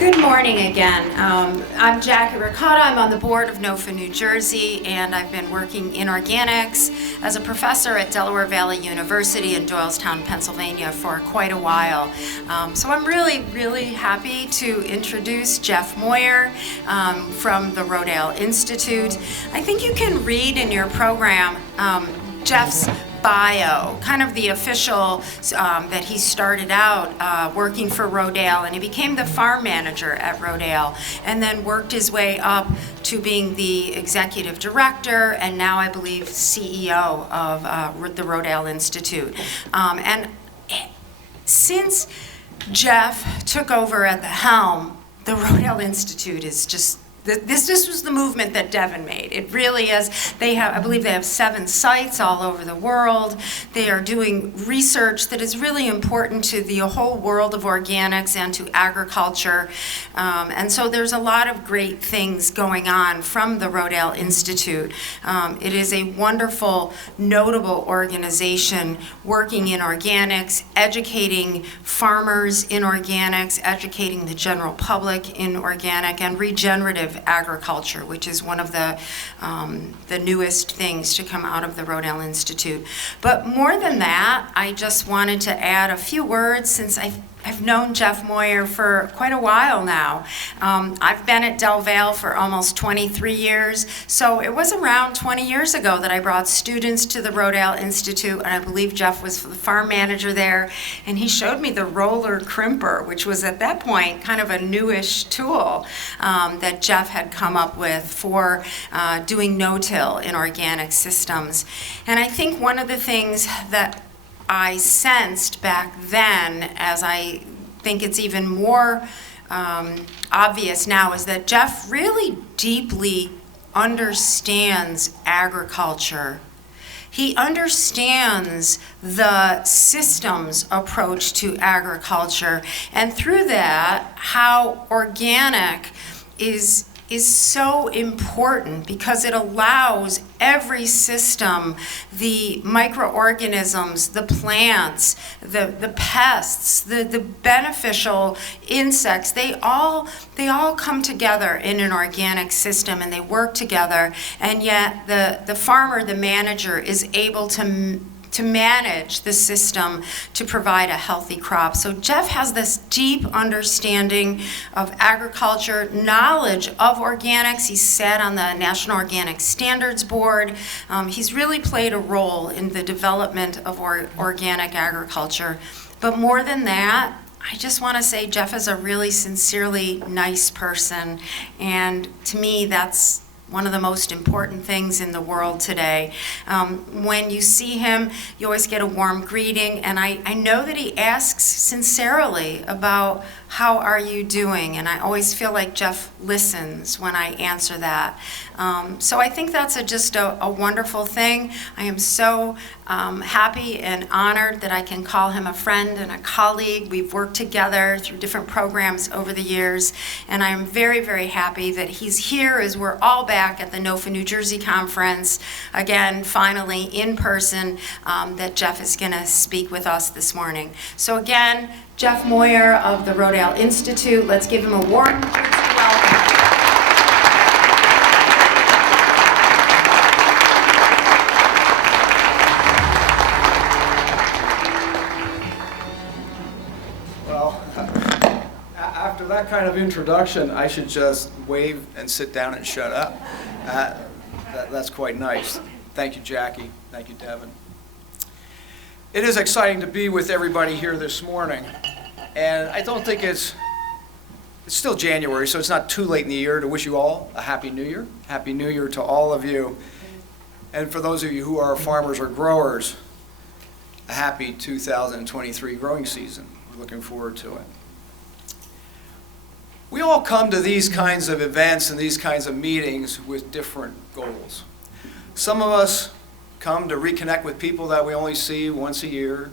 Good morning again. I'm Jackie Ricotta. I'm on the board of NOFA New Jersey, and I've been working in organics as a professor at Delaware Valley University in Doylestown, Pennsylvania for quite a while. So I'm really happy to introduce Jeff Moyer from the Rodale Institute. I think you can read in your program Jeff's bio, kind of the official that he started out working for Rodale, and he became the farm manager at Rodale, and then worked his way up to being the executive director, and now I believe CEO of the Rodale Institute. And since Jeff took over at the helm, the Rodale Institute is just This was the movement that Devin made. It really is. I believe they have 7 sites all over the world. They are doing research that is really important to the whole world of organics and to agriculture. And so there's a lot of great things going on from the Rodale Institute. It is a wonderful, notable organization working in organics, educating farmers in organics, educating the general public in organic, and regenerative agriculture, which is one of the newest things to come out of the Rodale Institute. But more than that, I just wanted to add a few words since I've known Jeff Moyer for quite a while now. I've been at Del Valle for almost 23 years, so it was around 20 years ago that I brought students to the Rodale Institute, and I believe Jeff was the farm manager there, and he showed me the roller crimper, which was at that point kind of a newish tool that Jeff had come up with for doing no-till in organic systems. And I think one of the things that I sensed back then, as I think it's even more obvious now, is that Jeff really deeply understands agriculture. He understands the systems approach to agriculture, and through that, how organic is so important because it allows every system, the microorganisms, the plants, the pests, the beneficial insects, they all come together in an organic system and they work together, and yet the farmer, the manager, is able to manage the system to provide a healthy crop. So Jeff has this deep understanding of agriculture, knowledge of organics. He sat on the National Organic Standards Board. He's really played a role in the development of organic agriculture. But more than that, I just want to say Jeff is a really sincerely nice person, and to me that's one of the most important things in the world today. When you see him, you always get a warm greeting, and I know that he asks sincerely about how are you doing, and I always feel like Jeff listens when I answer that. So I think that's just a wonderful thing. I am so happy and honored that I can call him a friend and a colleague. We've worked together through different programs over the years, and I'm very happy that he's here as we're all back at the NOFA New Jersey conference, again, finally in person, that Jeff is going to speak with us this morning. So again, Jeff Moyer of the Rodale Institute, let's give him a warm Jersey welcome. Well, after that kind of introduction, I should just wave and sit down and shut up. That's quite nice. Thank you, Jackie. Thank you, Devin. It is exciting to be with everybody here this morning, and I don't think it's still January, so it's not too late in the year to wish you all a Happy New Year. Happy New Year to all of you, and for those of you who are farmers or growers, a happy 2023 growing season. We're looking forward to it. We all come to these kinds of events and these kinds of meetings with different goals. Some of us come to reconnect with people that we only see once a year.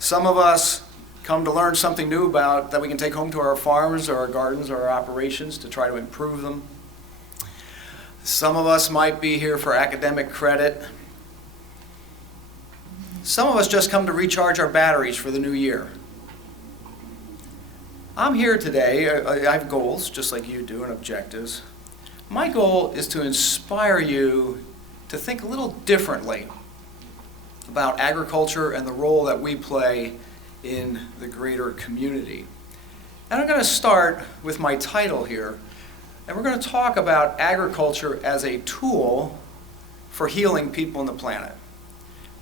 Some of us come to learn something new about that we can take home to our farms or our gardens or our operations to try to improve them. Some of us might be here for academic credit. Some of us just come to recharge our batteries for the new year. I'm here today, I have goals, just like you do, and objectives. My goal is to inspire you to think a little differently about agriculture and the role that we play in the greater community. And I'm going to start with my title here, and we're going to talk about agriculture as a tool for healing people on the planet.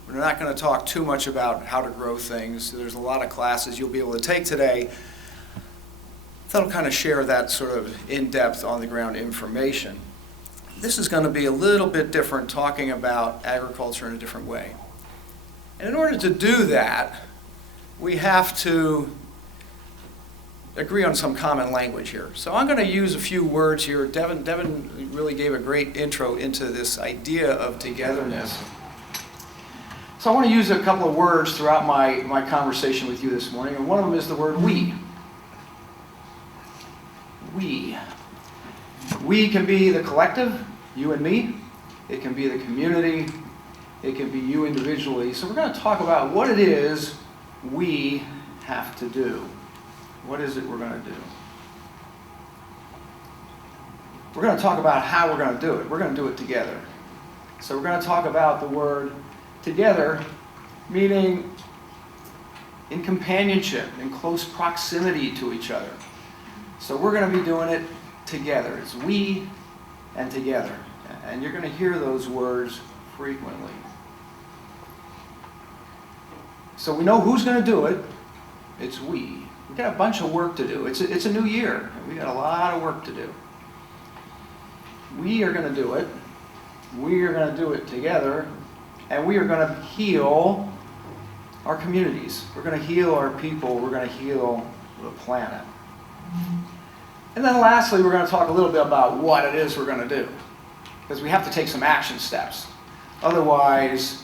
We're not going to talk too much about how to grow things. There's a lot of classes you'll be able to take today that'll kind of share that sort of in-depth, on-the-ground information. This is going to be a little bit different, talking about agriculture in a different way. And in order to do that, we have to agree on some common language here. So I'm going to use a few words here. Devin really gave a great intro into this idea of togetherness. So I want to use a couple of words throughout my conversation with you this morning, and one of them is the word we. We. We can be the collective, you and me. It can be the community. It can be you individually. So we're going to talk about what it is we have to do. What is it we're going to do? We're going to talk about how we're going to do it. We're going to do it together. So we're going to talk about the word together, meaning in companionship, in close proximity to each other. So we're going to be doing it together. It's we and together. And you're going to hear those words frequently. So we know who's going to do it. It's we. We've got a bunch of work to do. It's a new year. We've got a lot of work to do. We are going to do it. We are going to do it together. And we are going to heal our communities. We're going to heal our people. We're going to heal the planet. And then lastly, we're going to talk a little bit about what it is we're going to do. Because we have to take some action steps. Otherwise,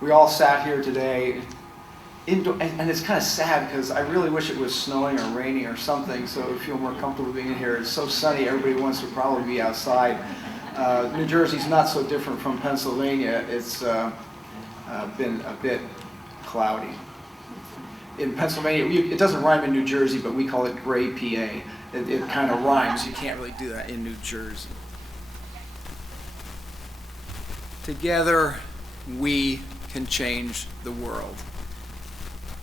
we all sat here today, and it's kind of sad because I really wish it was snowing or raining or something so we feel more comfortable being in here. It's so sunny, everybody wants to probably be outside. New Jersey's not so different from Pennsylvania. It's been a bit cloudy. In Pennsylvania, it doesn't rhyme in New Jersey, but we call it gray PA. It kind of rhymes. You can't really do that in New Jersey. Together, we can change the world.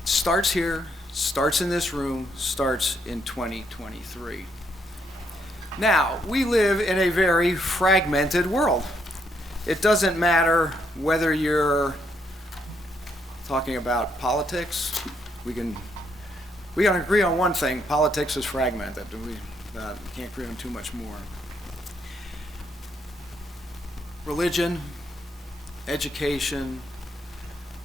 It starts here, starts in this room, starts in 2023. Now, we live in a very fragmented world. It doesn't matter whether you're talking about politics. We can agree on one thing: politics is fragmented. We can't agree on too much more. Religion, education,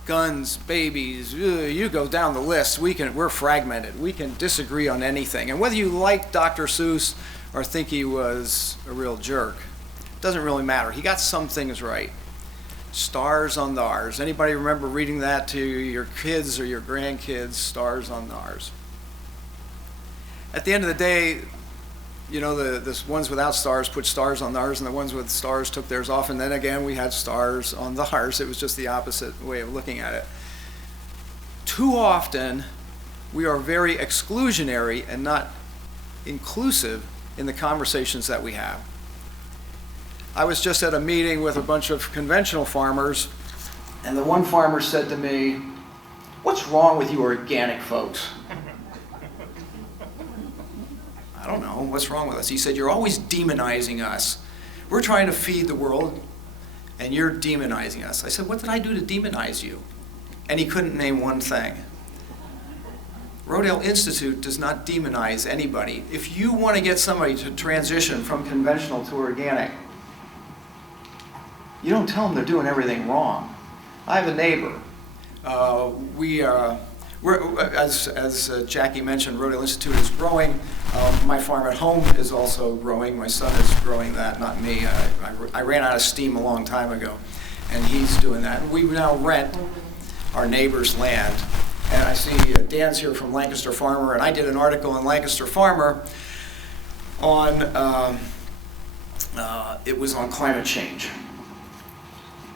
guns, babies, you go down the list. We're fragmented. We can disagree on anything. And whether you like Dr. Seuss or think he was a real jerk, doesn't really matter. He got some things right. Stars on the Anybody remember reading that to your kids or your grandkids? Stars on the At the end of the day, you know, the ones without stars put stars on the and the ones with stars took theirs off, and then again we had stars on the It was just the opposite way of looking at it. Too often, we are very exclusionary and not inclusive in the conversations that we have. I was just at a meeting with a bunch of conventional farmers, and the one farmer said to me, "What's wrong with you organic folks?" I don't know, what's wrong with us? He said, "You're always demonizing us. We're trying to feed the world, and you're demonizing us." I said, "What did I do to demonize you?" And he couldn't name one thing. Rodale Institute does not demonize anybody. If you want to get somebody to transition from conventional to organic, you don't tell them they're doing everything wrong. I have a neighbor. As Jackie mentioned, Rodale Institute is growing. My farm at home is also growing. My son is growing that, not me. I ran out of steam a long time ago, and he's doing that. And we now rent our neighbor's land. And I see Dan's here from Lancaster Farmer, and I did an article in Lancaster Farmer on, it was on climate change.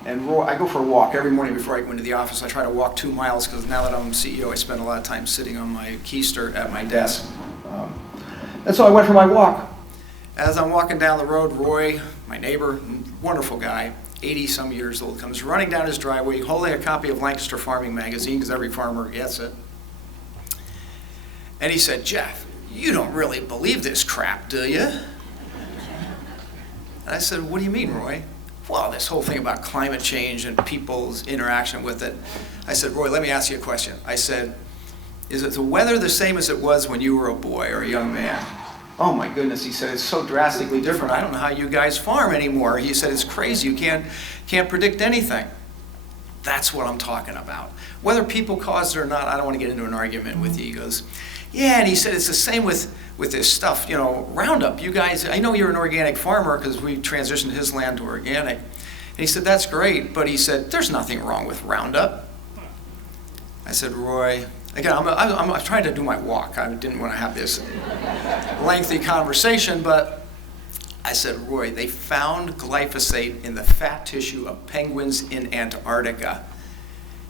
And I go for a walk every morning before I go into the office. I try to walk 2 miles because now that I'm CEO, I spend a lot of time sitting on my keister at my desk. And so I went for my walk. As I'm walking down the road, Roy, my neighbor, wonderful guy, 80-some years old, comes running down his driveway holding a copy of Lancaster Farming Magazine, because every farmer gets it. And he said, "Jeff, you don't really believe this crap, do you?" And I said, "What do you mean, Roy?" "Well, this whole thing about climate change and people's interaction with it." I said, "Roy, let me ask you a question." I said, "Is it the weather the same as it was when you were a boy or a young man?" "Oh my goodness," he said, "it's so drastically different. I don't know how you guys farm anymore." He said, "It's crazy. You can't predict anything." That's what I'm talking about. Whether people caused it or not, I don't want to get into an argument with you. He goes, "Yeah," and he said, "it's the same with this stuff, you know, Roundup. You guys, I know you're an organic farmer because we transitioned his land to organic." And he said, "That's great," but he said, "There's nothing wrong with Roundup." I said, "Roy," again, I'm trying to do my walk. I didn't want to have this lengthy conversation, but I said, "Roy, they found glyphosate in the fat tissue of penguins in Antarctica."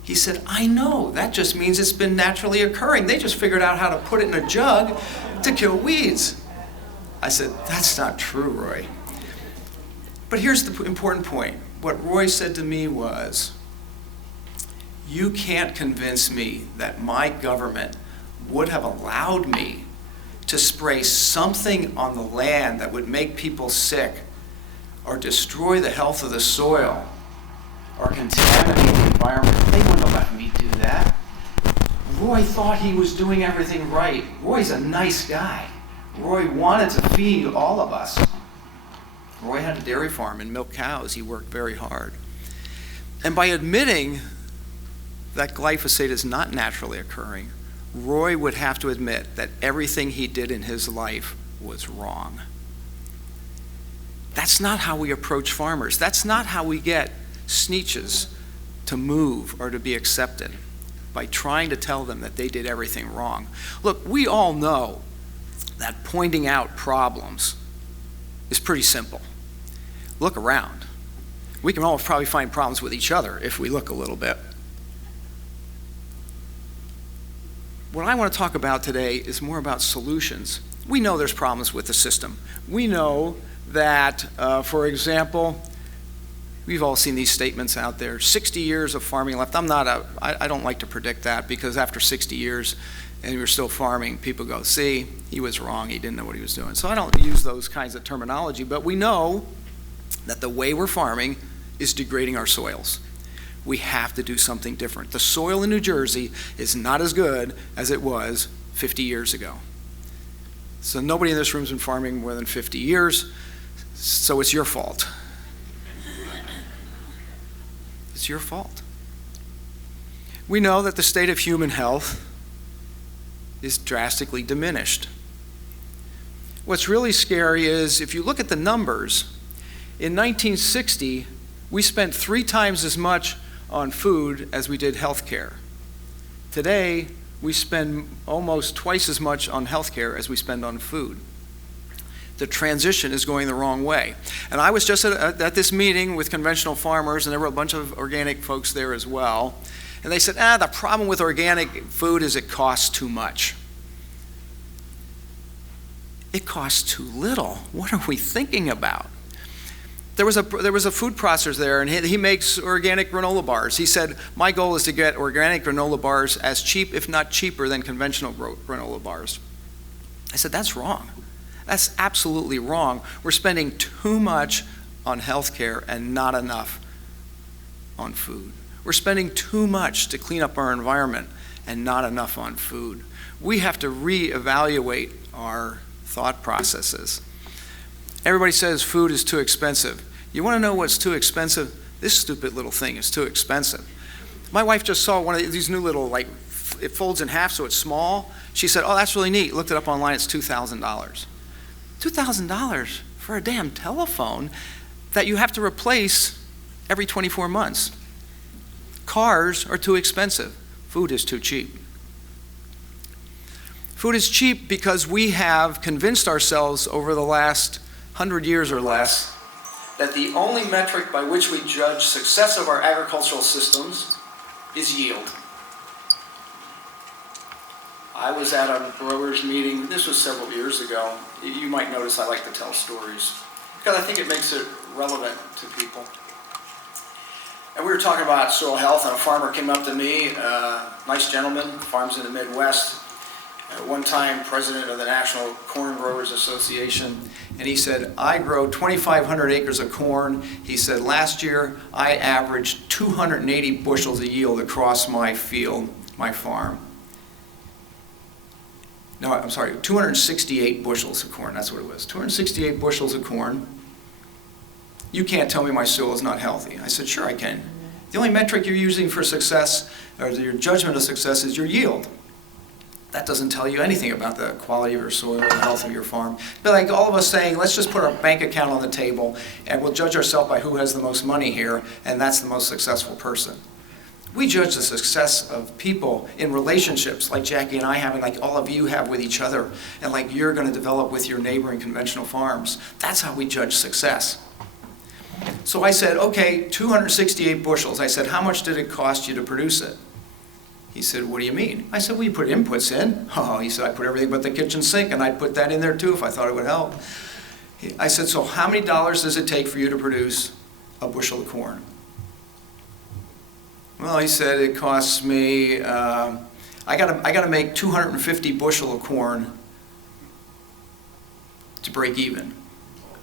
He said, "I know, that just means it's been naturally occurring. They just figured out how to put it in a jug to kill weeds." I said, "That's not true, Roy." But here's the important point. What Roy said to me was, "You can't convince me that my government would have allowed me to spray something on the land that would make people sick or destroy the health of the soil or contaminate the environment. They wouldn't have let me do that." Roy thought he was doing everything right. Roy's a nice guy. Roy wanted to feed all of us. Roy had a dairy farm and milked cows. He worked very hard. And by admitting that glyphosate is not naturally occurring, Roy would have to admit that everything he did in his life was wrong. That's not how we approach farmers. That's not how we get Sneetches to move or to be accepted, by trying to tell them that they did everything wrong. Look, we all know that pointing out problems is pretty simple. Look around. We can all probably find problems with each other if we look a little bit. What I want to talk about today is more about solutions. We know there's problems with the system. We know that, for example, we've all seen these statements out there, 60 years of farming left. I don't like to predict that, because after 60 years and we're still farming, people go, "See, he was wrong, he didn't know what he was doing." So I don't use those kinds of terminology, but we know that the way we're farming is degrading our soils. We have to do something different. The soil in New Jersey is not as good as it was 50 years ago. So nobody in this room's been farming more than 50 years, so it's your fault. It's your fault. We know that the state of human health is drastically diminished. What's really scary is if you look at the numbers, in 1960, we spent 3 times as much on food as we did health care. Today, we spend almost twice as much on health care as we spend on food. The transition is going the wrong way. And I was just at this meeting with conventional farmers, and there were a bunch of organic folks there as well. And they said, the problem with organic food is it costs too much. It costs too little. What are we thinking about? There was a food processor there, and he makes organic granola bars. He said, "My goal is to get organic granola bars as cheap, if not cheaper, than conventional granola bars." I said, "That's wrong. That's absolutely wrong. We're spending too much on healthcare and not enough on food. We're spending too much to clean up our environment and not enough on food." We have to reevaluate our thought processes. Everybody says food is too expensive. You want to know what's too expensive? This stupid little thing is too expensive. My wife just saw one of these new little, it folds in half so it's small. She said, "Oh, that's really neat." Looked it up online, it's $2,000. $2,000 for a damn telephone that you have to replace every 24 months. Cars are too expensive. Food is too cheap. Food is cheap because we have convinced ourselves over the last 100 years or less that the only metric by which we judge success of our agricultural systems is yield. I was at a growers meeting, this was several years ago. You might notice I like to tell stories because I think it makes it relevant to people. And we were talking about soil health, and a farmer came up to me, nice gentleman, farms in the Midwest, at one time president of the National Corn Growers Association, and he said, I grow 2,500 acres of corn. He said, last year I averaged 280 bushels of yield across my field, my farm. No, I'm sorry, 268 bushels of corn, that's what it was. 268 bushels of corn. You can't tell me my soil is not healthy. I said, sure I can. The only metric you're using for success, or your judgment of success, is your yield. That doesn't tell you anything about the quality of your soil or the health of your farm. But like all of us saying, let's just put our bank account on the table and we'll judge ourselves by who has the most money here, and that's the most successful person. We judge the success of people in relationships like Jackie and I have, and like all of you have with each other, and like you're going to develop with your neighboring conventional farms. That's how we judge success. So I said, okay, 268 bushels. I said, how much did it cost you to produce it? He said, what do you mean? I said, well, you put inputs in. Oh, he said, I put everything but the kitchen sink, and I'd put that in there too if I thought it would help. I said, so how many dollars does it take for you to produce a bushel of corn? Well, he said, it costs me, I gotta make 250 bushel of corn to break even.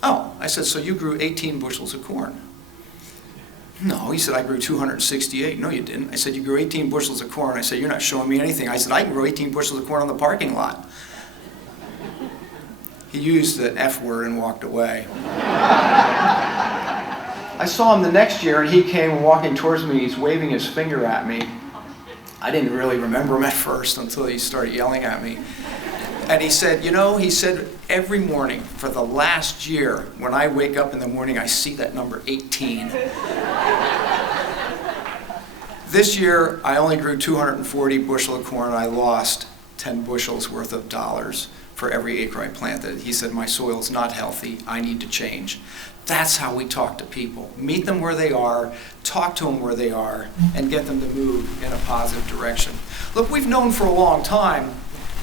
Oh, I said, so you grew 18 bushels of corn. No, he said, I grew 268. No, you didn't. I said, you grew 18 bushels of corn. I said, you're not showing me anything. I said, I can grow 18 bushels of corn on the parking lot. He used the F word and walked away. I saw him the next year, and he came walking towards me. He's waving his finger at me. I didn't really remember him at first until he started yelling at me. And he said, you know, he said, every morning for the last year, when I wake up in the morning, I see that number 18. This year, I only grew 240 bushel of corn. I lost 10 bushels worth of dollars for every acre I planted. He said, my soil's not healthy. I need to change. That's how we talk to people. Meet them where they are, talk to them where they are, and get them to move in a positive direction. Look, we've known for a long time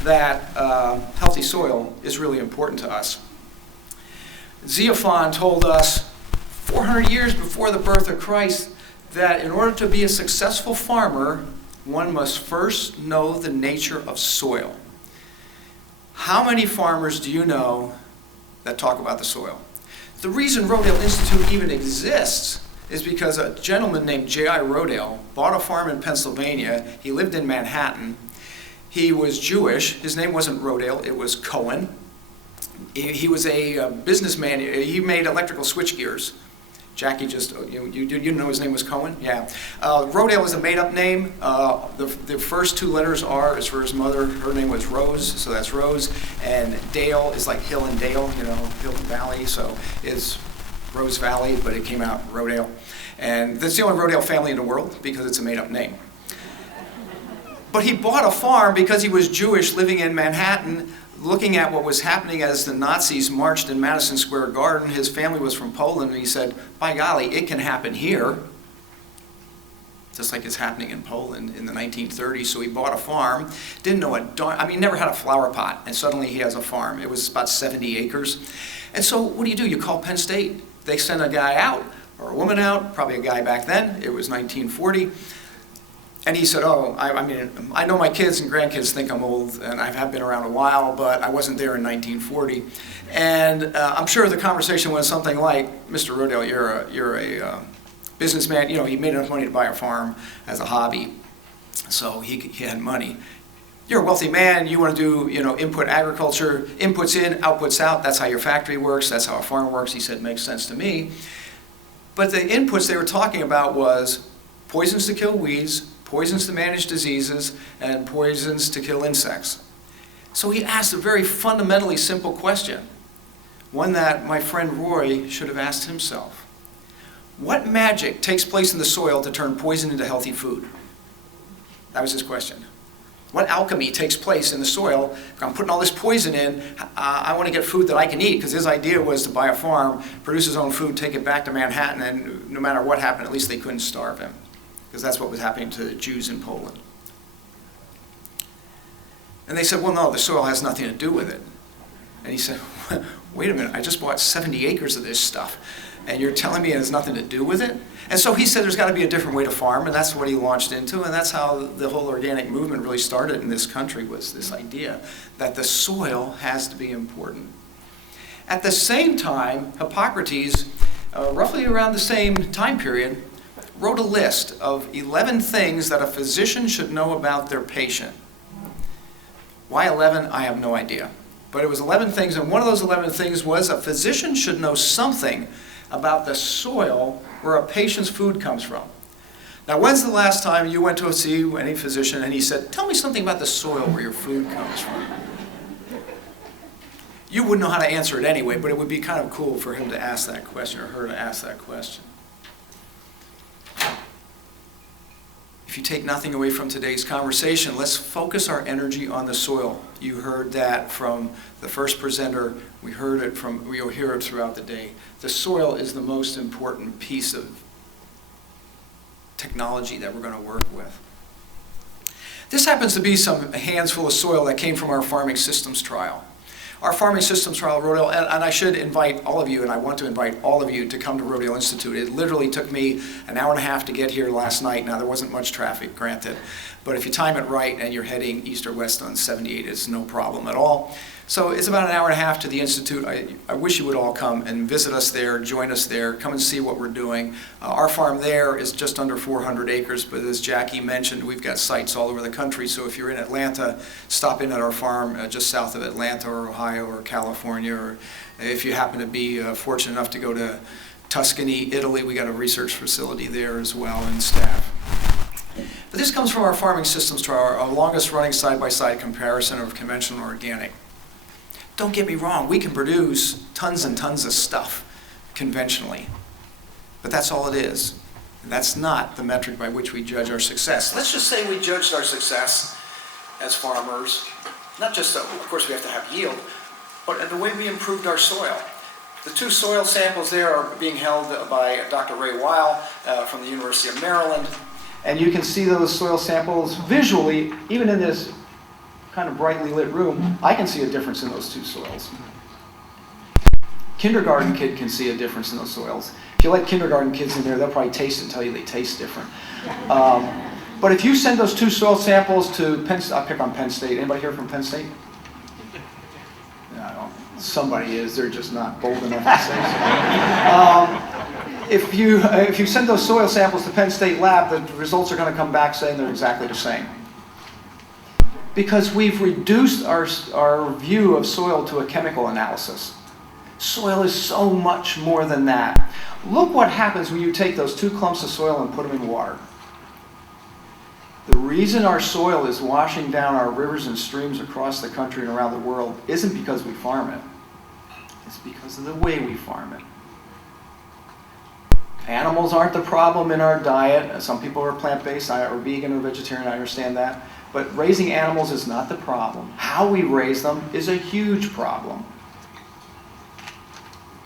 that healthy soil is really important to us. Xenophon told us 400 years before the birth of Christ that in order to be a successful farmer, one must first know the nature of soil. How many farmers do you know that talk about the soil? The reason Rodale Institute even exists is because a gentleman named J.I. Rodale bought a farm in Pennsylvania. He lived in Manhattan. He was Jewish. His name wasn't Rodale, it was Cohen. He was a businessman. He made electrical switchgears. Jackie just, you know his name was Cohen? Yeah. Rodale was a made-up name. The first two letters R is for his mother. Her name was Rose, so that's Rose. And Dale is like hill and dale, you know, hill and valley, so it's Rose Valley, but it came out Rodale. And that's the only Rodale family in the world because it's a made-up name. But he bought a farm because he was Jewish, living in Manhattan, looking at what was happening as the Nazis marched in Madison Square Garden. His family was from Poland, and he said, by golly, it can happen here, just like it's happening in Poland in the 1930s. So he bought a farm, didn't know a darn, I mean, never had a flower pot, and suddenly he has a farm. It was about 70 acres. And so what do? You call Penn State. They send a guy out, or a woman out, probably a guy back then. It was 1940. And he said, oh, I know my kids and grandkids think I'm old, and I have been around a while, but I wasn't there in 1940. And I'm sure the conversation was something like, Mr. Rodale, you're a businessman. You know, he made enough money to buy a farm as a hobby, so he had money. You're a wealthy man. You want to do, you know, input agriculture, inputs in, outputs out. That's how your factory works. That's how a farm works. He said, makes sense to me. But the inputs they were talking about was poisons to kill weeds, poisons to manage diseases, and poisons to kill insects. So he asked a very fundamentally simple question, one that my friend Roy should have asked himself. What magic takes place in the soil to turn poison into healthy food? That was his question. What alchemy takes place in the soil? I'm putting all this poison in. I want to get food that I can eat, because his idea was to buy a farm, produce his own food, take it back to Manhattan, and no matter what happened, at least they couldn't starve him, because that's what was happening to the Jews in Poland. And they said, well, no, the soil has nothing to do with it. And he said, wait a minute, I just bought 70 acres of this stuff, and you're telling me it has nothing to do with it? And so he said there's got to be a different way to farm, and that's what he launched into, and that's how the whole organic movement really started in this country, was this idea that the soil has to be important. At the same time, Hippocrates, roughly around the same time period, wrote a list of 11 things that a physician should know about their patient. Why 11? I have no idea. But it was 11 things, and one of those 11 things was a physician should know something about the soil where a patient's food comes from. Now, when's the last time you went to see any physician and he said, tell me something about the soil where your food comes from? You wouldn't know how to answer it anyway, but it would be kind of cool for him to ask that question, or her to ask that question. If you take nothing away from today's conversation, let's focus our energy on the soil. You heard that from the first presenter. We'll hear it throughout the day. The soil is the most important piece of technology that we're going to work with. This happens to be a hands full of soil that came from our farming systems trial. Our farming systems trial, Rodale, and I should invite all of you, and I want to invite all of you to come to Rodale Institute. It literally took me an hour and a half to get here last night. Now, there wasn't much traffic, granted, but if you time it right and you're heading east or west on 78, it's no problem at all. So it's about an hour and a half to the Institute. I wish you would all come and visit us there, join us there, come and see what we're doing. Our farm there is just under 400 acres, but as Jackie mentioned, we've got sites all over the country. So if you're in Atlanta, stop in at our farm just south of Atlanta or Ohio or California, or if you happen to be fortunate enough to go to Tuscany, Italy, we got a research facility there as well and staff. But this comes from our farming systems trial, our longest running side-by-side comparison of conventional and organic. Don't get me wrong, we can produce tons and tons of stuff conventionally, but that's all it is. And that's not the metric by which we judge our success. Let's just say we judged our success as farmers, not just, of course we have to have yield, but in the way we improved our soil. The two soil samples there are being held by Dr. Ray Weil from the University of Maryland. And you can see those soil samples visually, even in this kind of brightly lit room. I can see a difference in those two soils. Kindergarten kid can see a difference in those soils. If you let kindergarten kids in there, they'll probably taste it and tell you they taste different. But if you send those two soil samples to Penn State, I'll pick on Penn State. Anybody here from Penn State? No, somebody is. They're just not bold enough to say so. If you send those soil samples to Penn State lab, the results are going to come back saying they're exactly the same. Because we've reduced our view of soil to a chemical analysis. Soil is so much more than that. Look what happens when you take those two clumps of soil and put them in water. The reason our soil is washing down our rivers and streams across the country and around the world isn't because we farm it. It's because of the way we farm it. Animals aren't the problem in our diet. Some people are plant-based or vegan or vegetarian, I understand that. But raising animals is not the problem. How we raise them is a huge problem.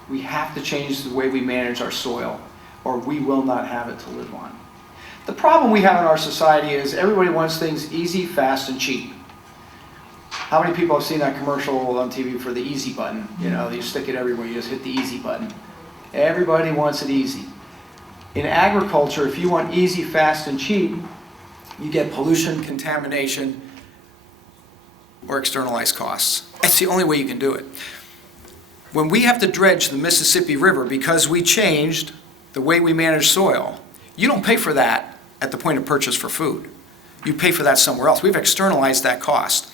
We have to change the way we manage our soil, or we will not have it to live on. The problem we have in our society is everybody wants things easy, fast, and cheap. How many people have seen that commercial on TV for the easy button? You know, you stick it everywhere, you just hit the easy button. Everybody wants it easy. In agriculture, if you want easy, fast, and cheap, you get pollution, contamination, or externalized costs. That's the only way you can do it. When we have to dredge the Mississippi River because we changed the way we manage soil, you don't pay for that at the point of purchase for food. You pay for that somewhere else. We've externalized that cost.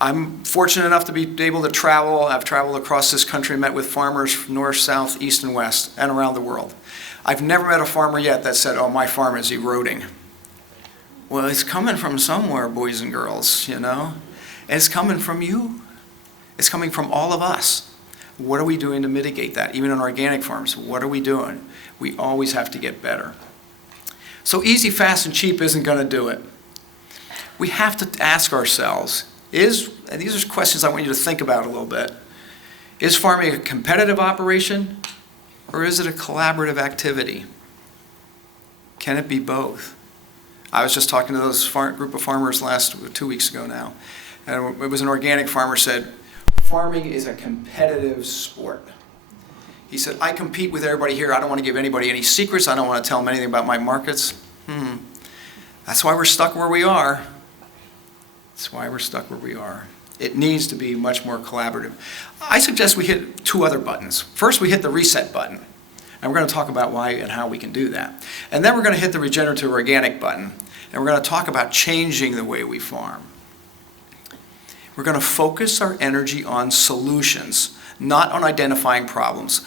I'm fortunate enough to be able to travel. I've traveled across this country, met with farmers from north, south, east, and west, and around the world. I've never met a farmer yet that said, oh, my farm is eroding. Well, it's coming from somewhere, boys and girls, you know. And it's coming from you. It's coming from all of us. What are we doing to mitigate that? Even on organic farms, what are we doing? We always have to get better. So easy, fast, and cheap isn't going to do it. We have to ask ourselves, and these are questions I want you to think about a little bit, is farming a competitive operation or is it a collaborative activity? Can it be both? I was just talking to those group of farmers 2 weeks ago now. and it was an organic farmer, said, farming is a competitive sport. He said, I compete with everybody here. I don't want to give anybody any secrets. I don't want to tell them anything about my markets. That's why we're stuck where we are. That's why we're stuck where we are. It needs to be much more collaborative. I suggest we hit 2 other buttons. First, we hit the reset button. And we're going to talk about why and how we can do that. And then we're going to hit the regenerative organic button. And we're going to talk about changing the way we farm. We're going to focus our energy on solutions, not on identifying problems.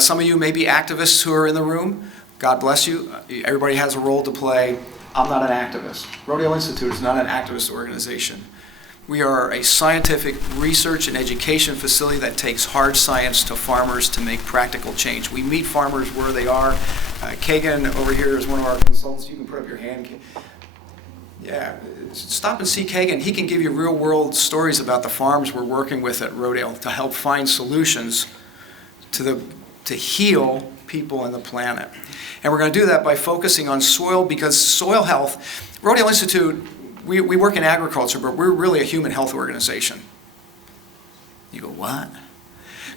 Some of you may be activists who are in the room. God bless you. Everybody has a role to play. I'm not an activist. Rodale Institute is not an activist organization. We are a scientific research and education facility that takes hard science to farmers to make practical change. We meet farmers where they are. Kagan over here is one of our consultants. You can put up your hand. Yeah, stop and see Kagan. He can give you real-world stories about the farms we're working with at Rodale to help find solutions to heal people and the planet. And we're going to do that by focusing on soil, because soil health, Rodale Institute, we work in agriculture, but we're really a human health organization. You go, what?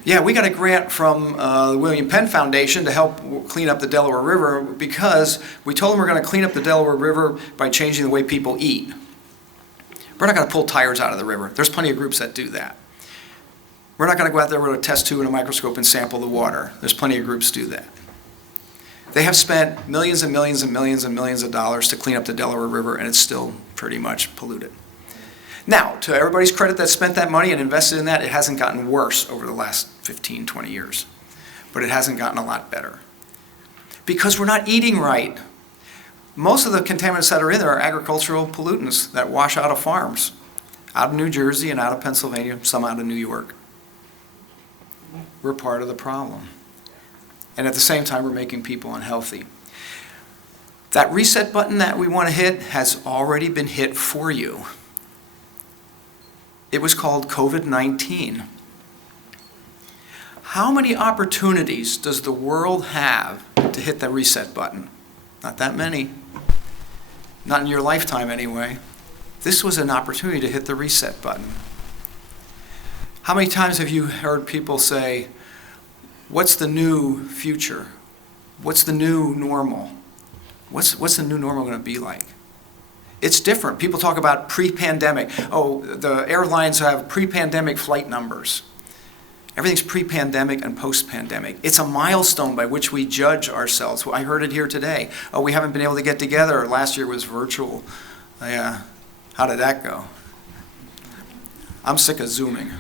Yeah, we got a grant from the William Penn Foundation to help clean up the Delaware River, because we told them we're going to clean up the Delaware River by changing the way people eat. We're not going to pull tires out of the river. There's plenty of groups that do that. We're not going to go out there with a test tube and a microscope and sample the water. There's plenty of groups do that. They have spent millions and millions and millions and millions of dollars to clean up the Delaware River, and it's still pretty much polluted. Now, to everybody's credit that spent that money and invested in that, it hasn't gotten worse over the last 15, 20 years. But it hasn't gotten a lot better. Because we're not eating right. Most of the contaminants that are in there are agricultural pollutants that wash out of farms. Out of New Jersey and out of Pennsylvania, some out of New York. We're part of the problem. And at the same time, we're making people unhealthy. That reset button that we want to hit has already been hit for you. It was called COVID-19. How many opportunities does the world have to hit the reset button? Not that many. Not in your lifetime, anyway. This was an opportunity to hit the reset button. How many times have you heard people say, what's the new future? What's the new normal? What's the new normal going to be like? It's different. People talk about pre-pandemic. Oh, the airlines have pre-pandemic flight numbers. Everything's pre-pandemic and post-pandemic. It's a milestone by which we judge ourselves. I heard it here today. Oh, we haven't been able to get together. Last year was virtual. Yeah. How did that go? I'm sick of Zooming.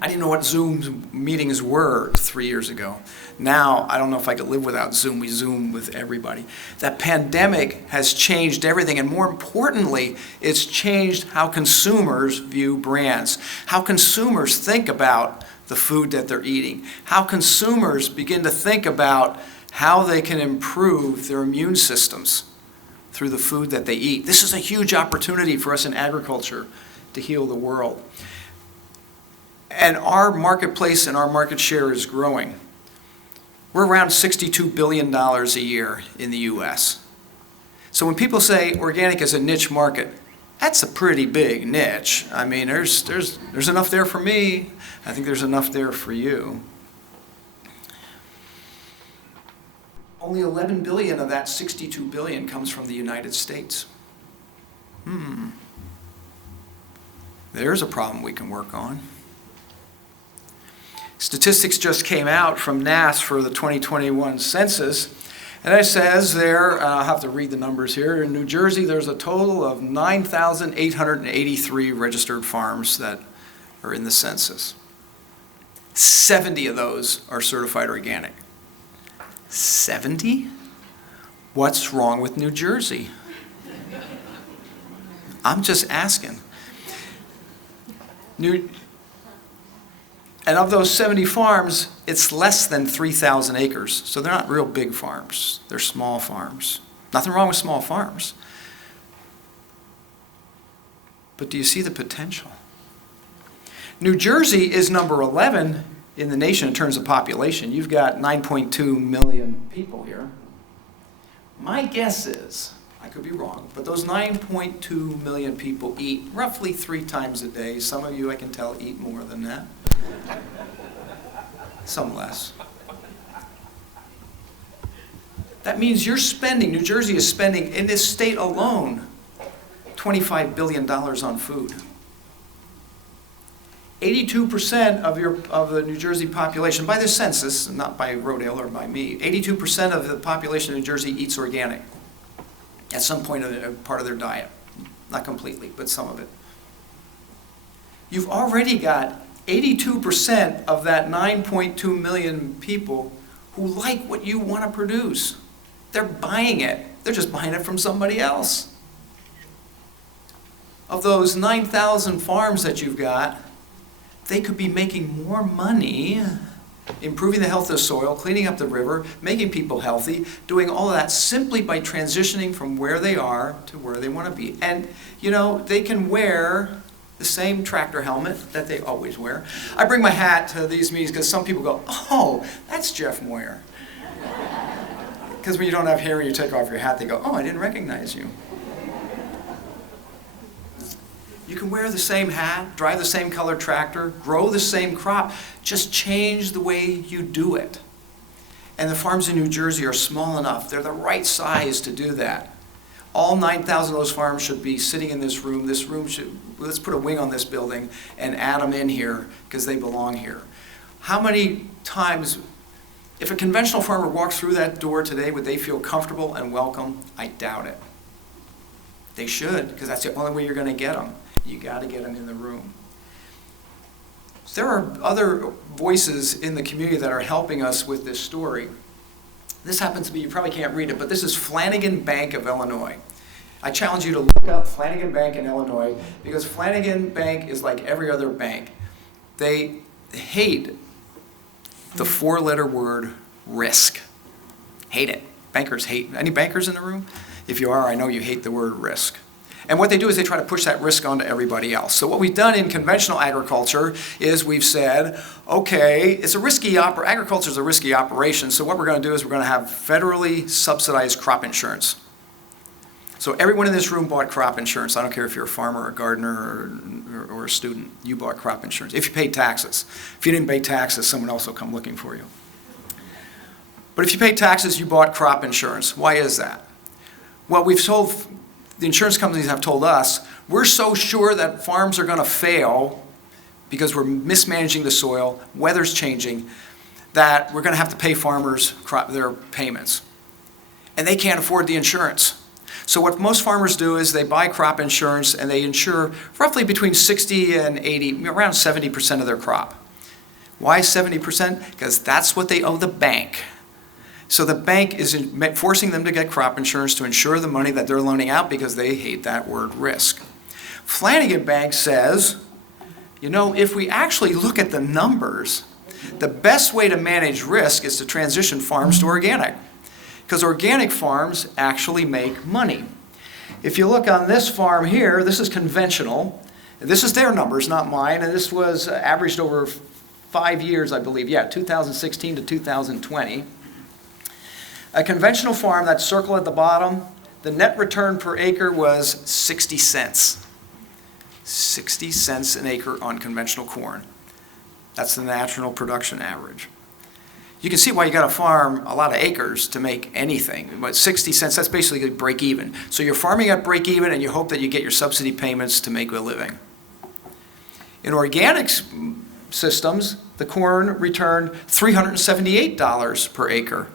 I didn't know what Zoom meetings were 3 years ago. Now, I don't know if I could live without Zoom. We Zoom with everybody. That pandemic has changed everything, and more importantly, it's changed how consumers view brands, how consumers think about the food that they're eating, how consumers begin to think about how they can improve their immune systems through the food that they eat. This is a huge opportunity for us in agriculture to heal the world. And our marketplace and our market share is growing. We're around $62 billion a year in the US. So when people say organic is a niche market, that's a pretty big niche. I mean, there's enough there for me. I think there's enough there for you. Only 11 billion of that 62 billion comes from the United States. There's a problem we can work on. Statistics just came out from NAS for the 2021 census, and it says there, I'll have to read the numbers here, in New Jersey there's a total of 9,883 registered farms that are in the census. 70 of those are certified organic. 70? What's wrong with New Jersey? I'm just asking. And of those 70 farms, it's less than 3,000 acres. So they're not real big farms. They're small farms. Nothing wrong with small farms. But do you see the potential? New Jersey is number 11 in the nation in terms of population. You've got 9.2 million people here. My guess is, I could be wrong, but those 9.2 million people eat roughly 3 times a day. Some of you, I can tell, eat more than that. Some less. That means you're spending, New Jersey is spending, in this state alone, $25 billion on food. 82% of the New Jersey population, by the census, not by Rodale or by me, 82% of the population of New Jersey eats organic at some point of part of their diet. Not completely, but some of it. You've already got 82% of that 9.2 million people who like what you want to produce. They're buying it. They're just buying it from somebody else. Of those 9,000 farms that you've got, they could be making more money improving the health of the soil, cleaning up the river, making people healthy, doing all of that simply by transitioning from where they are to where they want to be. And, you know, they can wear the same tractor helmet that they always wear. I bring my hat to these meetings because some people go, oh, that's Jeff Moyer. Because when you don't have hair and you take off your hat, they go, oh, I didn't recognize you. You can wear the same hat, drive the same color tractor, grow the same crop, just change the way you do it. And the farms in New Jersey are small enough. They're the right size to do that. All 9,000 of those farms should be sitting in this room. This room should, let's put a wing on this building and add them in here because they belong here. How many times, if a conventional farmer walked through that door today, would they feel comfortable and welcome? I doubt it. They should, because that's the only way you're going to get them. You got to get them in the room. There are other voices in the community that are helping us with this story. This happens to be, you probably can't read it, but this is Flanagan Bank of Illinois. I challenge you to look up Flanagan Bank in Illinois because Flanagan Bank is like every other bank. They hate the 4-letter word risk. Hate it. Bankers hate. Any bankers in the room? If you are, I know you hate the word risk. And what they do is they try to push that risk onto everybody else. So what we've done in conventional agriculture is we've said, okay, it's a risky agriculture is a risky operation, so what we're going to do is we're going to have federally subsidized crop insurance. So everyone in this room bought crop insurance. I don't care if you're a farmer, or a gardener, or a student. You bought crop insurance. If you paid taxes. If you didn't pay taxes, someone else will come looking for you. But if you paid taxes, you bought crop insurance. Why is that? Well, the insurance companies have told us, we're so sure that farms are going to fail because we're mismanaging the soil, weather's changing, that we're going to have to pay farmers their payments. And they can't afford the insurance. So what most farmers do is they buy crop insurance and they insure roughly between 60 and 80, around 70% of their crop. Why 70%? Because that's what they owe the bank. So the bank is forcing them to get crop insurance to insure the money that they're loaning out because they hate that word risk. Flanagan Bank says, you know, if we actually look at the numbers, the best way to manage risk is to transition farms to organic. Because organic farms actually make money. If you look on this farm here, this is conventional. This is their numbers, not mine, and this was averaged over 5 years, I believe. Yeah, 2016 to 2020. A conventional farm, that circle at the bottom, the net return per acre was 60 cents. 60 cents an acre on conventional corn. That's the national production average. You can see why you got to farm a lot of acres to make anything. But 60 cents, that's basically break even. So you're farming at break even and you hope that you get your subsidy payments to make a living. In organic systems, the corn returned $378 per acre.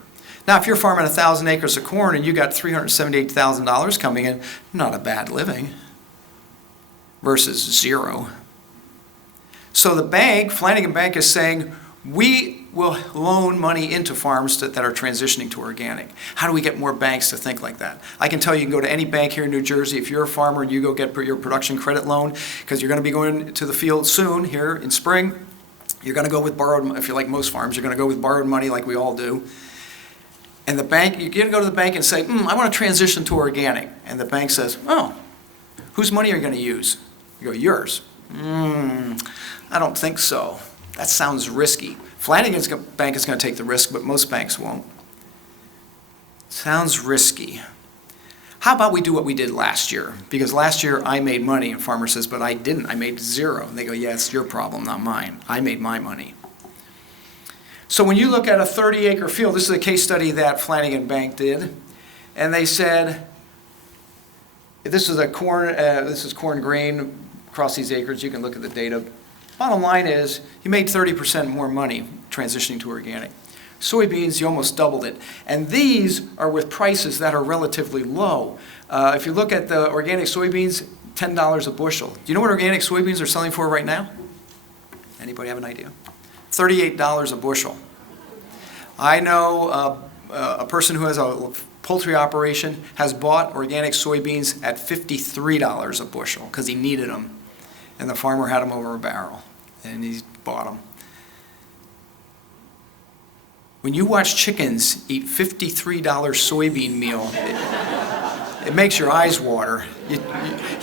Now, if you're farming 1,000 acres of corn and you got $378,000 coming in, not a bad living, versus zero. So the bank, Flanagan Bank, is saying, we will loan money into farms that are transitioning to organic. How do we get more banks to think like that? I can tell you can go to any bank here in New Jersey. If you're a farmer and you go get your production credit loan, because you're going to be going to the field soon here in spring, you're going to go with borrowed, if you're like most farms, you're going to go with borrowed money like we all do. And the bank, you're going to go to the bank and say, I want to transition to organic. And the bank says, oh, whose money are you going to use? You go, yours. I don't think so. That sounds risky. Flanagan's bank is going to take the risk, but most banks won't. Sounds risky. How about we do what we did last year? Because last year I made money, and farmer says, but I didn't, I made zero. And they go, yeah, it's your problem, not mine. I made my money. So when you look at a 30-acre field, this is a case study that Flanagan Bank did, and they said, this is corn grain across these acres. You can look at the data. Bottom line is, he made 30% more money transitioning to organic. Soybeans, you almost doubled it. And these are with prices that are relatively low. If you look at the organic soybeans, $10 a bushel. Do you know what organic soybeans are selling for right now? Anybody have an idea? $38 a bushel. I know a person who has a poultry operation has bought organic soybeans at $53 a bushel because he needed them. And the farmer had them over a barrel, and he bought them. When you watch chickens eat $53 soybean meal, it makes your eyes water.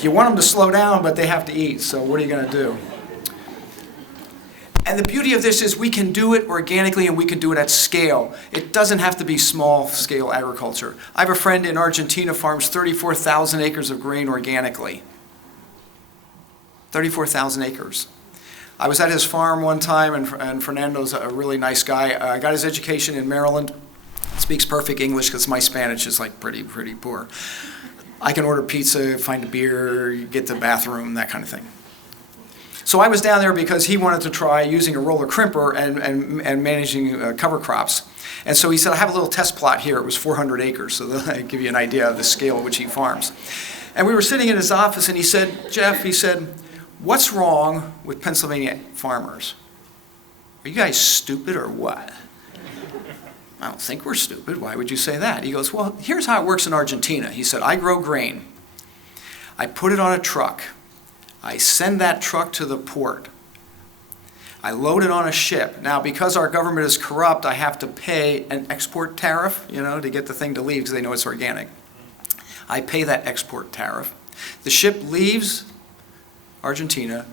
You want them to slow down, but they have to eat, so what are you going to do? And the beauty of this is we can do it organically and we can do it at scale. It doesn't have to be small-scale agriculture. I have a friend in Argentina farms 34,000 acres of grain organically. 34,000 acres. I was at his farm one time, and Fernando's a really nice guy. Got his education in Maryland. Speaks perfect English because my Spanish is like pretty poor. I can order pizza, find a beer, get to the bathroom, that kind of thing. So I was down there because he wanted to try using a roller crimper and managing cover crops. And so he said, I have a little test plot here. It was 400 acres, so that'll give you an idea of the scale at which he farms. And we were sitting in his office, and he said, Jeff, he said, what's wrong with Pennsylvania farmers? Are you guys stupid or what? I don't think we're stupid. Why would you say that? He goes, well, here's how it works in Argentina. He said, I grow grain. I put it on a truck. I send that truck to the port. I load it on a ship. Now, because our government is corrupt, I have to pay an export tariff, to get the thing to leave because they know it's organic. I pay that export tariff. The ship leaves Argentina,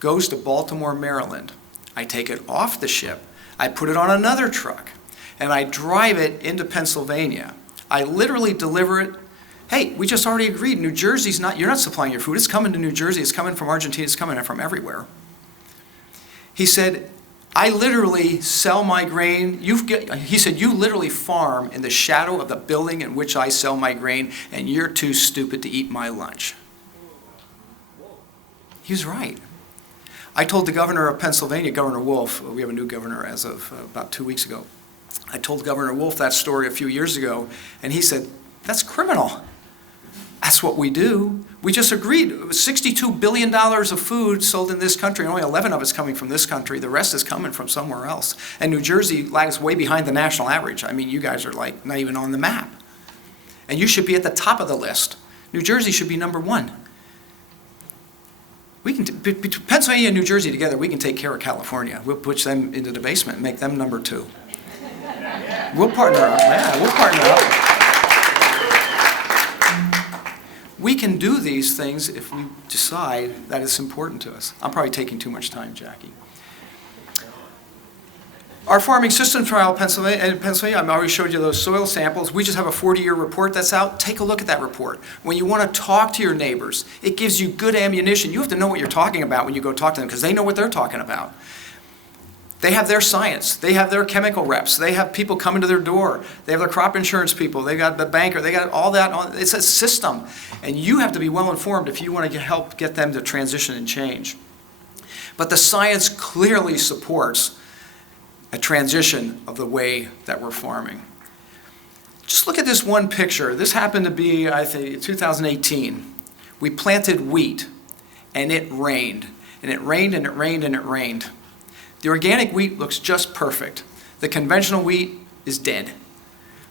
goes to Baltimore, Maryland. I take it off the ship. I put it on another truck, and I drive it into Pennsylvania. I literally deliver it. Hey, we just already agreed, New Jersey's you're not supplying your food. It's coming to New Jersey. It's coming from Argentina. It's coming from everywhere. He said, I literally sell my grain. He said, you literally farm in the shadow of the building in which I sell my grain, and you're too stupid to eat my lunch. He was right. I told the governor of Pennsylvania, Governor Wolf, we have a new governor as of about 2 weeks ago. I told Governor Wolf that story a few years ago, and he said, that's criminal. That's what we do. We just agreed. It was $62 billion of food sold in this country, and only 11 of it's coming from this country. The rest is coming from somewhere else. And New Jersey lags way behind the national average. I mean, you guys are like not even on the map. And you should be at the top of the list. New Jersey should be number one. We can, Pennsylvania and New Jersey together, we can take care of California. We'll push them into the basement and make them number two. We'll partner up. Yeah, we'll partner up. We can do these things if we decide that it's important to us. I'm probably taking too much time, Jackie. Our farming system trial in Pennsylvania, I already showed you those soil samples. We just have a 40-year report that's out. Take a look at that report. When you want to talk to your neighbors, it gives you good ammunition. You have to know what you're talking about when you go talk to them because they know what they're talking about. They have their science. They have their chemical reps. They have people coming to their door. They have their crop insurance people. They got the banker. They got all that. It's a system. And you have to be well informed if you want to help get them to transition and change. But the science clearly supports a transition of the way that we're farming. Just look at this one picture. This happened to be, I think, 2018. We planted wheat, and it rained. And it rained, and it rained, and it rained. The organic wheat looks just perfect. The conventional wheat is dead.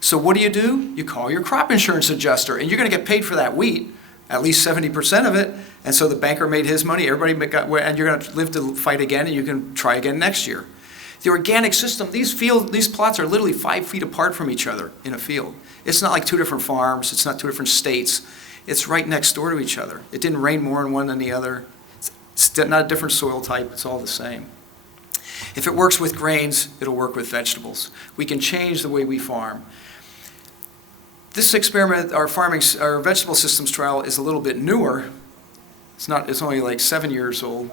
So what do? You call your crop insurance adjuster, and you're going to get paid for that wheat, at least 70% of it. And so the banker made his money, everybody got, and you're going to live to fight again, and you can try again next year. The organic system, these plots are literally 5 feet apart from each other in a field. It's not like two different farms. It's not two different states. It's right next door to each other. It didn't rain more in one than the other. It's not a different soil type. It's all the same. If it works with grains, it'll work with vegetables. We can change the way we farm. This experiment, our vegetable systems trial, is a little bit newer. It's only like 7 years old.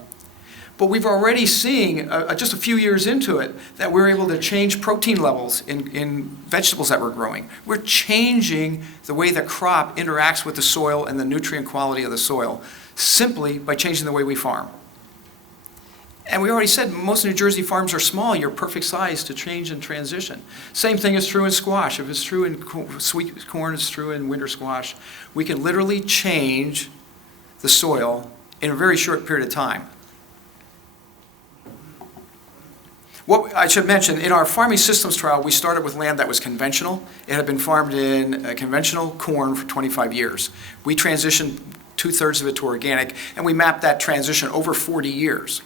But we've already seen, just a few years into it, that we're able to change protein levels in vegetables that we're growing. We're changing the way the crop interacts with the soil and the nutrient quality of the soil simply by changing the way we farm. And we already said most New Jersey farms are small. You're perfect size to change and transition. Same thing is true in squash. If it's true in sweet corn, it's true in winter squash. We can literally change the soil in a very short period of time. What I should mention, in our farming systems trial, we started with land that was conventional. It had been farmed in conventional corn for 25 years. We transitioned 2/3 of it to organic, and we mapped that transition over 40 years.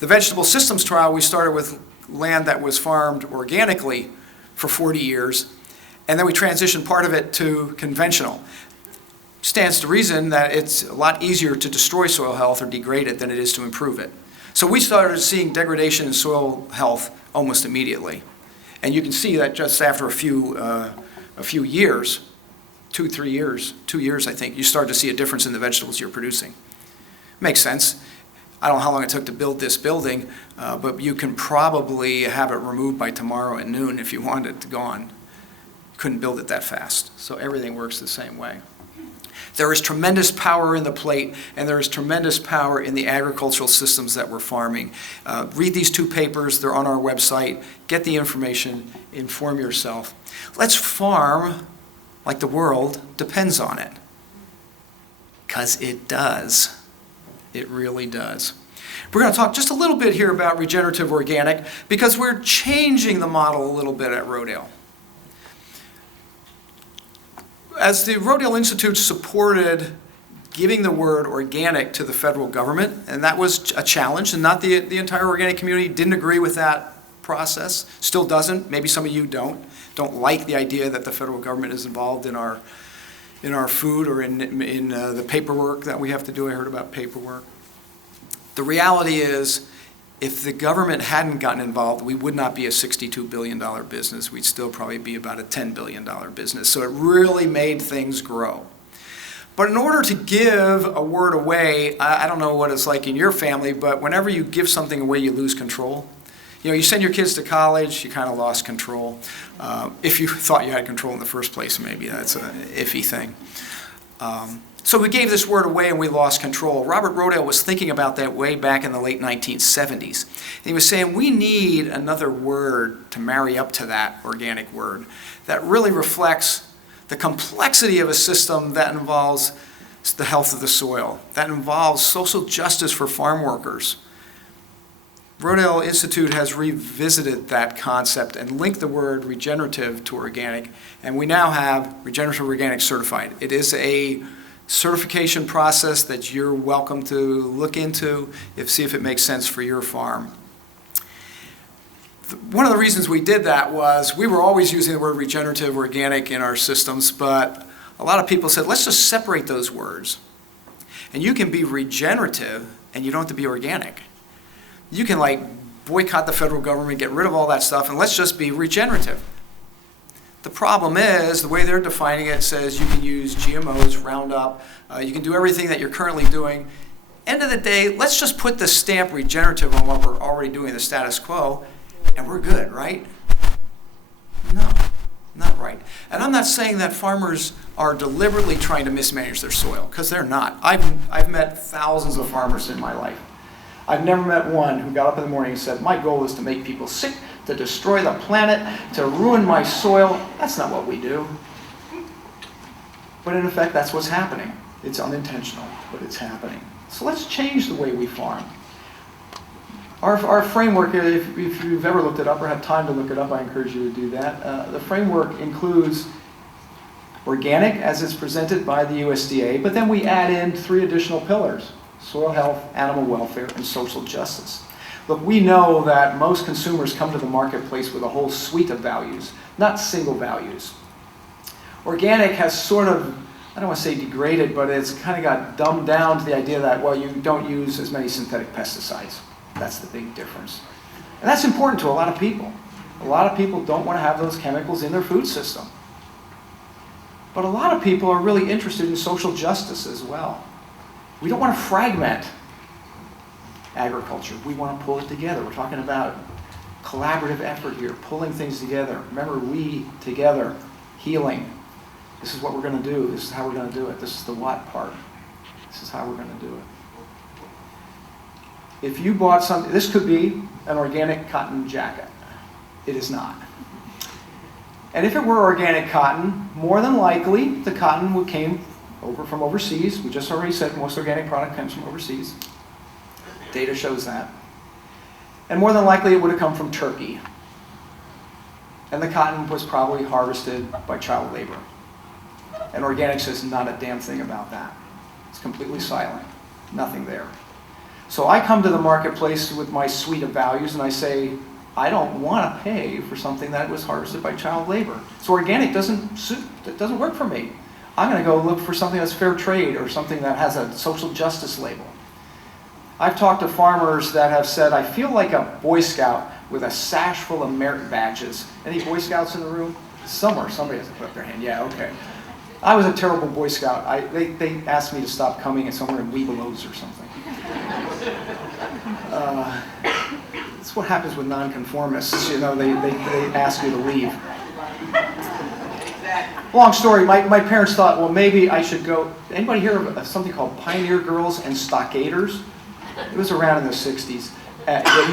The vegetable systems trial, we started with land that was farmed organically for 40 years, and then we transitioned part of it to conventional. Stands to reason that it's a lot easier to destroy soil health or degrade it than it is to improve it. So we started seeing degradation in soil health almost immediately. And you can see that just after a few years, 2 years I think, you start to see a difference in the vegetables you're producing. Makes sense. I don't know how long it took to build this building, but you can probably have it removed by tomorrow at noon if you wanted it gone. You couldn't build it that fast. So everything works the same way. There is tremendous power in the plate, and there is tremendous power in the agricultural systems that we're farming. Read these 2 papers. They're on our website. Get the information. Inform yourself. Let's farm like the world depends on it. Because it does. It really does. We're going to talk just a little bit here about regenerative organic because we're changing the model a little bit at Rodale. As the Rodale Institute supported giving the word organic to the federal government, and that was a challenge, and not the entire organic community didn't agree with that process, still doesn't. Maybe some of you don't like the idea that the federal government is involved in our food or in the paperwork that we have to do. I heard about paperwork. The reality is, if the government hadn't gotten involved, we would not be a $62 billion business. We'd still probably be about a $10 billion business. So it really made things grow. But in order to give a word away, I don't know what it's like in your family, but whenever you give something away, you lose control. You know, you send your kids to college, you kind of lost control. If you thought you had control in the first place, maybe that's an iffy thing. So we gave this word away and we lost control. Robert Rodale was thinking about that way back in the late 1970s. And he was saying we need another word to marry up to that organic word that really reflects the complexity of a system that involves the health of the soil, that involves social justice for farm workers. Rodale Institute has revisited that concept and linked the word regenerative to organic, and we now have regenerative organic certified. It is a certification process that you're welcome to look into, see if it makes sense for your farm. One of the reasons we did that was we were always using the word regenerative organic in our systems, but a lot of people said, let's just separate those words. And you can be regenerative and you don't have to be organic. You can boycott the federal government, get rid of all that stuff, and let's just be regenerative. The problem is, the way they're defining it says you can use GMOs, Roundup, you can do everything that you're currently doing. End of the day, let's just put the stamp regenerative on what we're already doing, the status quo, and we're good, right? No, not right. And I'm not saying that farmers are deliberately trying to mismanage their soil, because they're not. I've met thousands of farmers in my life. I've never met one who got up in the morning and said, my goal is to make people sick, to destroy the planet, to ruin my soil. That's not what we do. But in effect, that's what's happening. It's unintentional, but it's happening. So let's change the way we farm. Our framework, if you've ever looked it up or have time to look it up, I encourage you to do that. The framework includes organic as it's presented by the USDA, but then we add in 3 additional pillars: soil health, animal welfare, and social justice. Look, we know that most consumers come to the marketplace with a whole suite of values, not single values. Organic has sort of, I don't want to say degraded, but it's kind of got dumbed down to the idea that, well, you don't use as many synthetic pesticides. That's the big difference. And that's important to a lot of people. A lot of people don't want to have those chemicals in their food system. But a lot of people are really interested in social justice as well. We don't want to fragment agriculture. We want to pull it together. We're talking about collaborative effort here, pulling things together. Remember, we together, healing. This is what we're going to do. This is how we're going to do it. This is the what part. This is how we're going to do it. If you bought something, this could be an organic cotton jacket. It is not. And if it were organic cotton, more than likely the cotton came over from overseas. We just already said most organic product comes from overseas. Data shows that. And more than likely it would have come from Turkey. And the cotton was probably harvested by child labor. And organic says not a damn thing about that. It's completely silent. Nothing there. So I come to the marketplace with my suite of values and I say, I don't want to pay for something that was harvested by child labor. So organic doesn't work for me. I'm going to go look for something that's fair trade or something that has a social justice label. I've talked to farmers that have said, I feel like a Boy Scout with a sash full of merit badges. Any Boy Scouts in the room? Somewhere, somebody has to put up their hand. Yeah, okay. I was a terrible Boy Scout. They asked me to stop coming somewhere in Webelos or something. That's what happens with nonconformists. You know, they ask you to leave. Long story, my parents thought, well, maybe I should go. Anybody hear of something called Pioneer Girls and Stockaders? It was around in the 60s.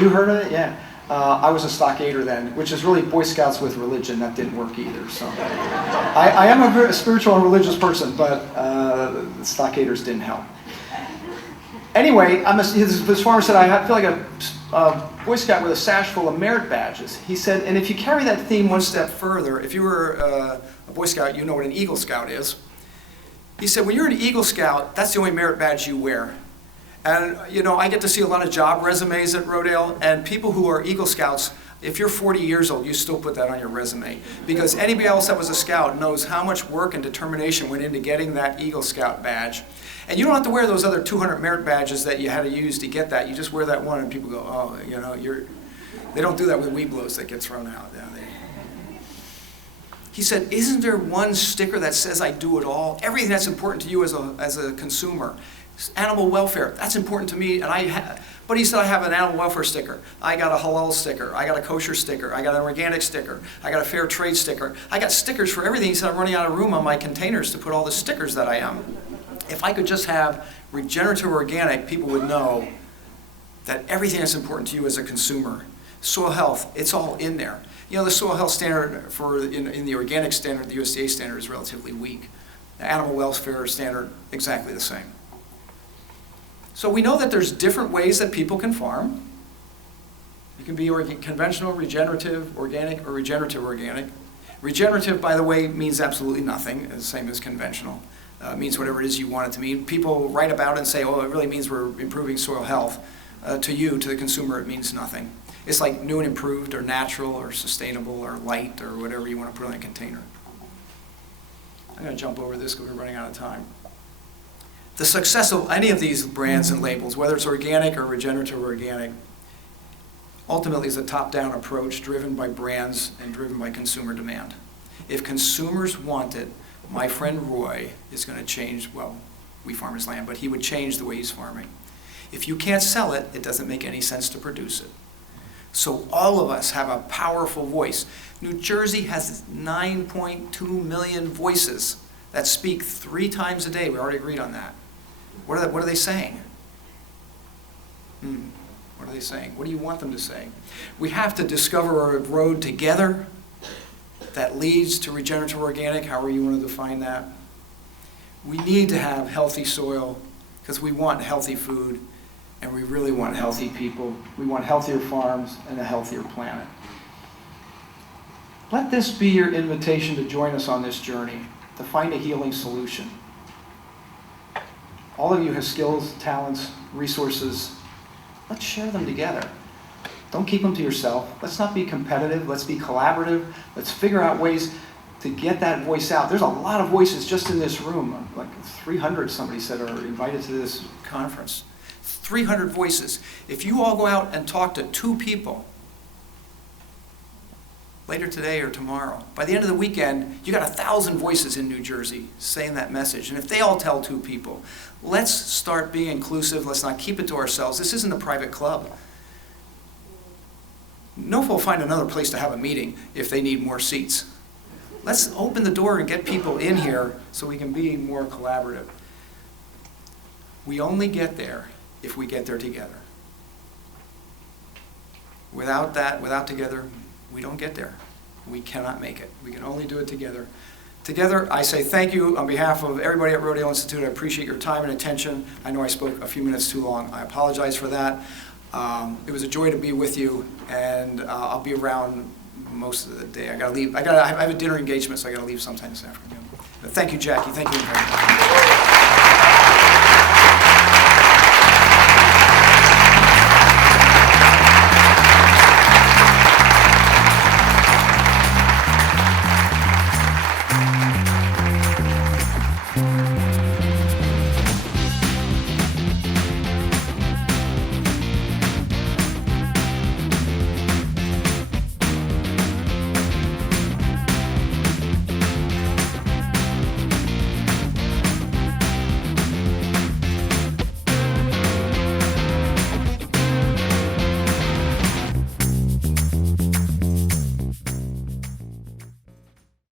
You heard of it? Yeah. I was a stockader then, which is really Boy Scouts with religion. That didn't work either. So, I am a very spiritual and religious person, but stockaders didn't help. Anyway, this farmer said, I feel like a Boy Scout with a sash full of merit badges. He said, and if you carry that theme one step further, if you were a Boy Scout, you know what an Eagle Scout is. He said, when you're an Eagle Scout, that's the only merit badge you wear. And, you know, I get to see a lot of job resumes at Rodale, and people who are Eagle Scouts, if you're 40 years old, you still put that on your resume. Because anybody else that was a Scout knows how much work and determination went into getting that Eagle Scout badge. And you don't have to wear those other 200 merit badges that you had to use to get that. You just wear that one, and people go, oh, you know, they don't do that with Webelos that get thrown out. He said, isn't there one sticker that says I do it all? Everything that's important to you as a consumer. Animal welfare, that's important to me, but he said I have an animal welfare sticker. I got a halal sticker. I got a kosher sticker. I got an organic sticker. I got a fair trade sticker. I got stickers for everything. He said I'm running out of room on my containers to put all the stickers that I am. If I could just have regenerative organic, people would know that everything that's important to you as a consumer, soil health, it's all in there. You know, the soil health standard in the organic standard, the USDA standard, is relatively weak. The animal welfare standard, exactly the same. So we know that there's different ways that people can farm. You can be conventional, regenerative, organic, or regenerative organic. Regenerative, by the way, means absolutely nothing, the same as conventional. It means whatever it is you want it to mean. People write about it and say, oh, it really means we're improving soil health. To you, to the consumer, it means nothing. It's like new and improved, or natural, or sustainable, or light, or whatever you want to put in a container. I'm going to jump over this because we're running out of time. The success of any of these brands and labels, whether it's organic or regenerative or organic, ultimately is a top-down approach driven by brands and driven by consumer demand. If consumers want it, my friend Roy is going to change, well, we farm his land, but he would change the way he's farming. If you can't sell it, it doesn't make any sense to produce it. So all of us have a powerful voice. New Jersey has 9.2 million voices that speak 3 times a day. We already agreed on that. What are they saying? What are they saying? What do you want them to say? We have to discover a road together that leads to regenerative organic, however you want to define that. We need to have healthy soil because we want healthy food, and we really want healthy people. We want healthier farms and a healthier planet. Let this be your invitation to join us on this journey, to find a healing solution. All of you have skills, talents, resources. Let's share them together. Don't keep them to yourself. Let's not be competitive. Let's be collaborative. Let's figure out ways to get that voice out. There's a lot of voices just in this room. Like 300, somebody said, are invited to this conference. 300 voices. If you all go out and talk to 2 people, later today or tomorrow. By the end of the weekend, you got 1,000 voices in New Jersey saying that message. And if they all tell 2 people, let's start being inclusive. Let's not keep it to ourselves. This isn't a private club. NOFA will find another place to have a meeting if they need more seats. Let's open the door and get people in here so we can be more collaborative. We only get there if we get there together. Without that, without together, we don't get there. We cannot make it. We can only do it together. Together, I say thank you on behalf of everybody at Rodale Institute. I appreciate your time and attention. I know I spoke a few minutes too long. I apologize for that. It was a joy to be with you, and I'll be around most of the day. I gotta leave. I have a dinner engagement, so I gotta leave sometime this afternoon. But thank you, Jackie. Thank you very much.